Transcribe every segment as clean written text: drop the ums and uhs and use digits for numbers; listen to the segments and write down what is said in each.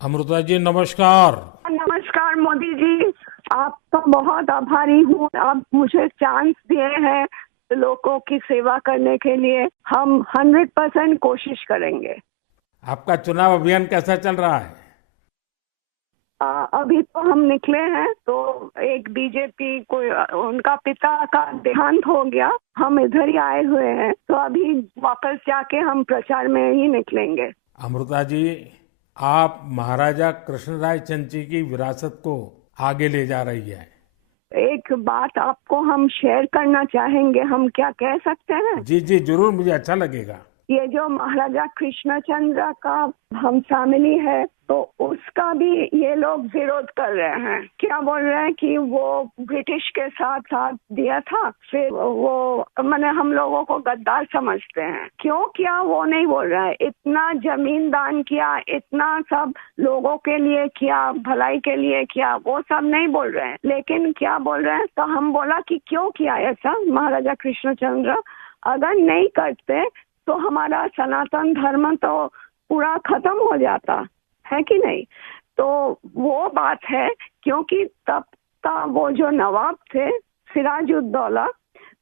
अमृता जी नमस्कार। नमस्कार मोदी जी। आपका बहुत आभारी हूँ। आप मुझे चांस दिए हैं लोगों की सेवा करने के लिए। हम 100% कोशिश करेंगे। आपका चुनाव अभियान कैसा चल रहा है? अभी तो हम निकले हैं तो एक बीजेपी को उनका पिता का देहांत हो गया। हम इधर ही आए हुए हैं तो अभी वापस जाके हम प्रचार में ही निकलेंगे। अमृता जी, आप महाराजा कृष्णराय चंद जी की विरासत को आगे ले जा रही है। एक बात आपको हम शेयर करना चाहेंगे। हम क्या कह सकते हैं? जी जी जरूर, मुझे अच्छा लगेगा। ये जो महाराजा कृष्णचंद्र का हम फैमिली है तो उसका भी ये लोग विरोध कर रहे हैं। क्या बोल रहे हैं कि वो ब्रिटिश के साथ साथ दिया था, फिर वो मैंने हम लोगों को गद्दार समझते हैं। क्यों किया वो नहीं बोल रहा है। इतना जमीन दान किया, इतना सब लोगों के लिए किया, भलाई के लिए किया, वो सब नहीं बोल रहे हैं। लेकिन क्या बोल रहे हैं तो हम बोला कि क्यों किया ऐसा महाराजा कृष्णचंद्र। अगर नहीं करते तो हमारा सनातन धर्म तो पूरा खत्म हो जाता है कि नहीं। तो वो बात है क्योंकि तब का वो जो नवाब थे सिराजुद्दौला,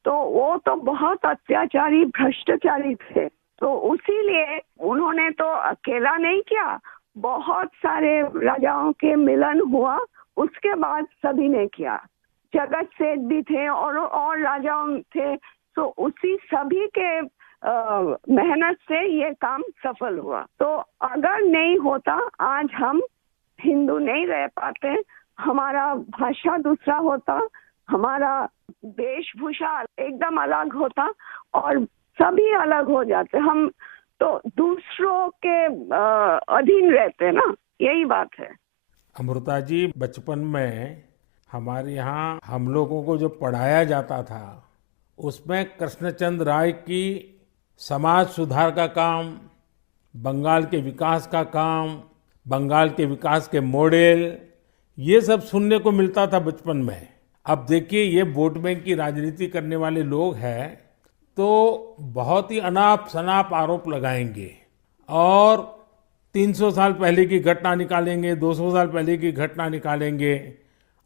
तो वो तो बहुत अत्याचारी भ्रष्टाचारी थे। तो उसीलिए उन्होंने तो अकेला नहीं किया, बहुत सारे राजाओं के मिलन हुआ, उसके बाद सभी ने किया। जगत सेठ भी थे और राजाओं थे। तो उसी सभी के मेहनत से ये काम सफल हुआ। तो अगर नहीं होता आज हम हिंदू नहीं रह पाते। हमारा भाषा दूसरा होता, हमारा वेशभूषा एकदम अलग होता और सभी अलग हो जाते। हम तो दूसरों के अधीन रहते ना, यही बात है। अमृता जी, बचपन में हमारे यहाँ हम लोगों को जो पढ़ाया जाता था उसमें कृष्णचंद्र राय की समाज सुधार का काम, बंगाल के विकास का काम, बंगाल के विकास के मॉडल, ये सब सुनने को मिलता था बचपन में। अब देखिए, ये वोट बैंक की राजनीति करने वाले लोग हैं तो बहुत ही अनाप शनाप आरोप लगाएंगे और 300 साल पहले की घटना निकालेंगे, 200 साल पहले की घटना निकालेंगे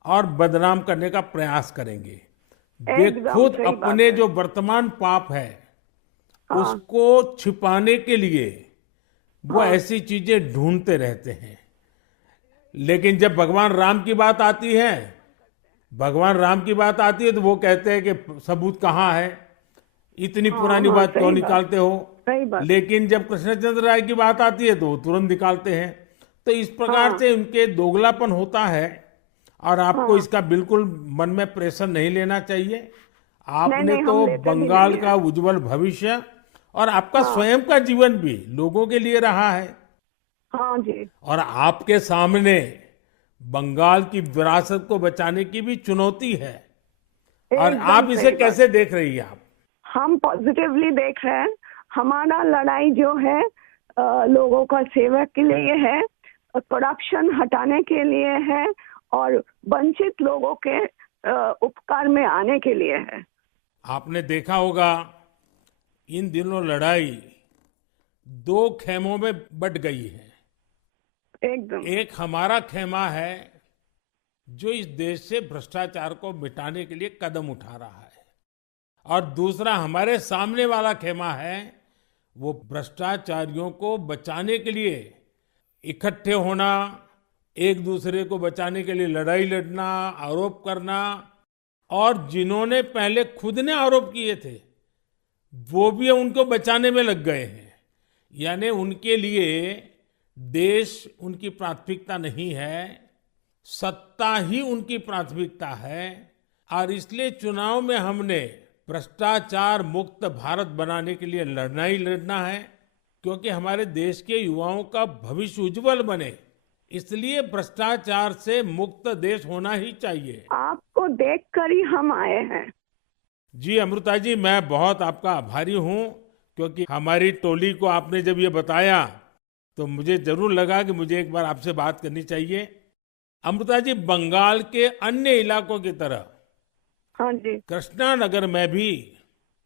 और बदनाम करने का प्रयास करेंगे। वे एकदम खुद सही बात अपने है। जो वर्तमान पाप है हाँ उसको छिपाने के लिए वो हाँ ऐसी चीजें ढूंढते रहते हैं। लेकिन जब भगवान राम की बात आती है तो वो कहते हैं कि सबूत कहाँ है, इतनी हाँ पुरानी हाँ बात क्यों सही बात, निकालते हो। सही बात। लेकिन जब कृष्णचंद्र राय की बात आती है तो वो तुरंत निकालते हैं। तो इस प्रकार हाँ से उनके दोगलापन होता है और आपको हाँ। इसका बिल्कुल मन में प्रेशर नहीं लेना चाहिए। नहीं आपने नहीं, हम तो लेते भी बंगाल नहीं का है। उज्जवल भविष्य और आपका हाँ स्वयं का जीवन भी लोगों के लिए रहा है। हाँ जी। और आपके सामने बंगाल की विरासत को बचाने की भी चुनौती है। और एकदम आप इसे सही बात। कैसे देख रही हैं आप? हम पॉजिटिवली देख रहे हैं। हमारा लड़ाई जो है लोगों का सेवा के लिए है, करप्शन हटाने के लिए है और वंचित लोगों के उपकार में आने के लिए है। आपने देखा होगा, इन दिनों लड़ाई दो खेमों में बट गई है। एकदम। एक हमारा खेमा है जो इस देश से भ्रष्टाचार को मिटाने के लिए कदम उठा रहा है, और दूसरा हमारे सामने वाला खेमा है वो भ्रष्टाचारियों को बचाने के लिए इकट्ठे होना, एक दूसरे को बचाने के लिए लड़ाई लड़ना, आरोप करना। और जिन्होंने पहले खुद ने आरोप किए थे वो भी उनको बचाने में लग गए हैं। यानी उनके लिए देश उनकी प्राथमिकता नहीं है, सत्ता ही उनकी प्राथमिकता है। और इसलिए चुनाव में हमने भ्रष्टाचार मुक्त भारत बनाने के लिए लड़ना ही लड़ना है, क्योंकि हमारे देश के युवाओं का भविष्य उज्जवल बने, इसलिए भ्रष्टाचार से मुक्त देश होना ही चाहिए। आपको देखकर ही हम आए हैं। जी अमृता जी, मैं बहुत आपका आभारी हूँ, क्योंकि हमारी टोली को आपने जब ये बताया तो मुझे जरूर लगा कि मुझे एक बार आपसे बात करनी चाहिए। अमृता जी, बंगाल के अन्य इलाकों की तरह हाँ जी। कृष्णा नगर में भी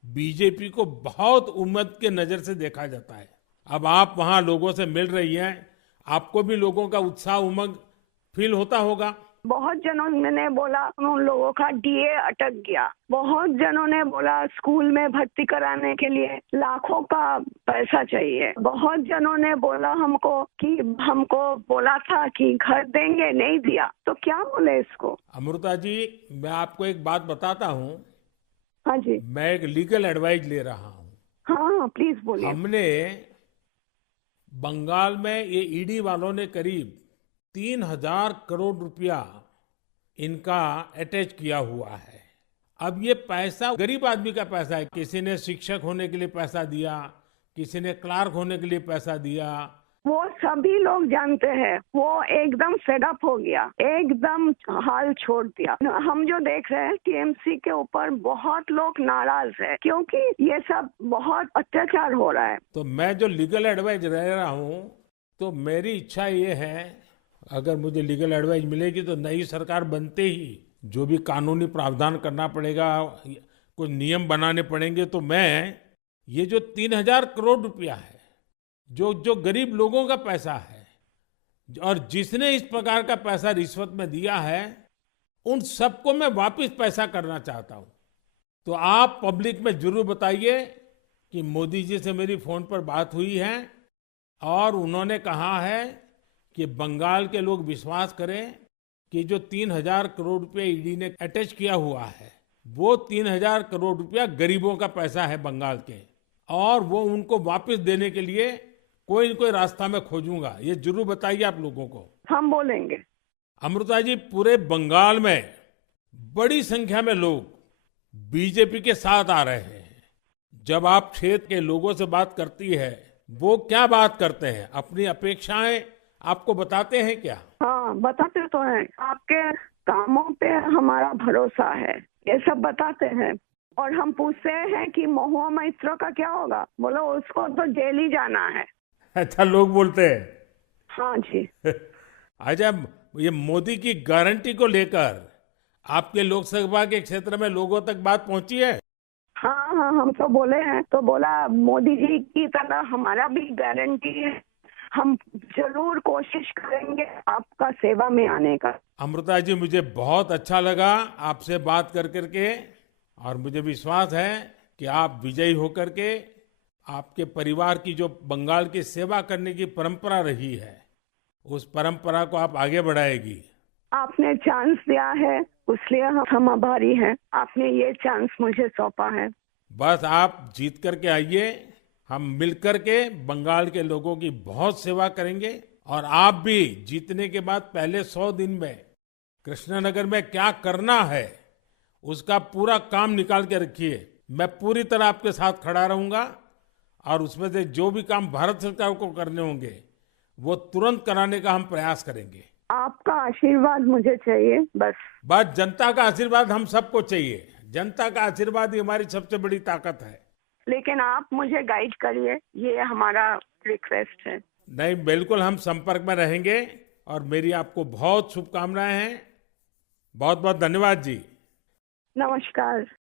बीजेपी को बहुत उम्मीद के नजर से देखा जाता है। अब आप वहां लोगों से मिल रही हैं, आपको भी लोगों का उत्साह उमंग फील होता होगा। बहुत जनों ने बोला उन लोगों का डीए अटक गया। बहुत जनों ने बोला स्कूल में भर्ती कराने के लिए लाखों का पैसा चाहिए। बहुत जनों ने बोला हमको कि हमको बोला था कि घर देंगे, नहीं दिया। तो क्या बोले इसको। अमृता जी, मैं आपको एक बात बताता हूँ। हाँ जी। मैं एक लीगल एडवाइस ले रहा हूँ। हाँ, प्लीज बोलिए। हमने बंगाल में ये ईडी वालों ने करीब 3,000 करोड़ रुपया इनका अटैच किया हुआ है। अब ये पैसा गरीब आदमी का पैसा है। किसी ने शिक्षक होने के लिए पैसा दिया, किसी ने क्लार्क होने के लिए पैसा दिया। वो सभी लोग जानते हैं। वो एकदम फेडअप हो गया, एकदम हाल छोड़ दिया। हम जो देख रहे हैं टीएमसी के ऊपर बहुत लोग नाराज है क्योंकि ये सब बहुत अत्याचार हो रहा है। तो मैं जो लीगल एडवाइस ले रहा हूँ, तो मेरी इच्छा ये है, अगर मुझे लीगल एडवाइस मिलेगी तो नई सरकार बनते ही जो भी कानूनी प्रावधान करना पड़ेगा, कुछ नियम बनाने पड़ेंगे, तो मैं ये जो 3,000 करोड़ रुपया है, जो जो गरीब लोगों का पैसा है और जिसने इस प्रकार का पैसा रिश्वत में दिया है, उन सबको मैं वापस पैसा करना चाहता हूं। तो आप पब्लिक में जरूर बताइए कि मोदी जी से मेरी फोन पर बात हुई है और उन्होंने कहा है कि बंगाल के लोग विश्वास करें कि जो 3,000 करोड़ रुपया ईडी ने अटैच किया हुआ है, वो 3,000 करोड़ रुपया गरीबों का पैसा है बंगाल के, और वो उनको वापस देने के लिए कोई न कोई रास्ता मैं खोजूंगा। ये जरूर बताइए आप लोगों को। हम बोलेंगे। अमृता जी, पूरे बंगाल में बड़ी संख्या में लोग बीजेपी के साथ आ रहे हैं। जब आप क्षेत्र के लोगों से बात करती है, वो क्या बात करते हैं? अपनी अपेक्षाएं आपको बताते हैं क्या? हाँ, बताते तो हैं। आपके कामों पे हमारा भरोसा है, ये सब बताते हैं। और हम पूछते हैं कि महुआ मैत्रो का क्या होगा, बोलो उसको तो जेल ही जाना है। अच्छा, लोग बोलते हैं। हाँ जी। अच्छा, ये मोदी की गारंटी को लेकर आपके लोकसभा के क्षेत्र में लोगों तक बात पहुंची है? हाँ हाँ, हम तो बोले हैं। तो बोला मोदी जी की तरह हमारा भी गारंटी है, हम जरूर कोशिश करेंगे आपका सेवा में आने का। अमृता जी, मुझे बहुत अच्छा लगा आपसे बात कर करके, और मुझे विश्वास है कि आप विजयी होकर के आपके परिवार की जो बंगाल की सेवा करने की परंपरा रही है, उस परंपरा को आप आगे बढ़ाएगी। आपने चांस दिया है, इसलिए हम आभारी हैं। आपने ये चांस मुझे सौंपा है। बस आप जीत करके आइए, हम मिलकर के बंगाल के लोगों की बहुत सेवा करेंगे। और आप भी जीतने के बाद पहले 100 दिन में कृष्णनगर में क्या करना है, उसका पूरा काम निकाल के रखिए। मैं पूरी तरह आपके साथ खड़ा रहूंगा, और उसमें से जो भी काम भारत सरकार को करने होंगे, वो तुरंत कराने का हम प्रयास करेंगे। आपका आशीर्वाद मुझे चाहिए बस। बस जनता का आशीर्वाद हम सबको चाहिए। जनता का आशीर्वाद ही हमारी सबसे बड़ी ताकत है। लेकिन आप मुझे गाइड करिए, ये हमारा रिक्वेस्ट है। नहीं, बिल्कुल हम संपर्क में रहेंगे, और मेरी आपको बहुत शुभकामनाएं हैं। बहुत बहुत धन्यवाद जी। नमस्कार।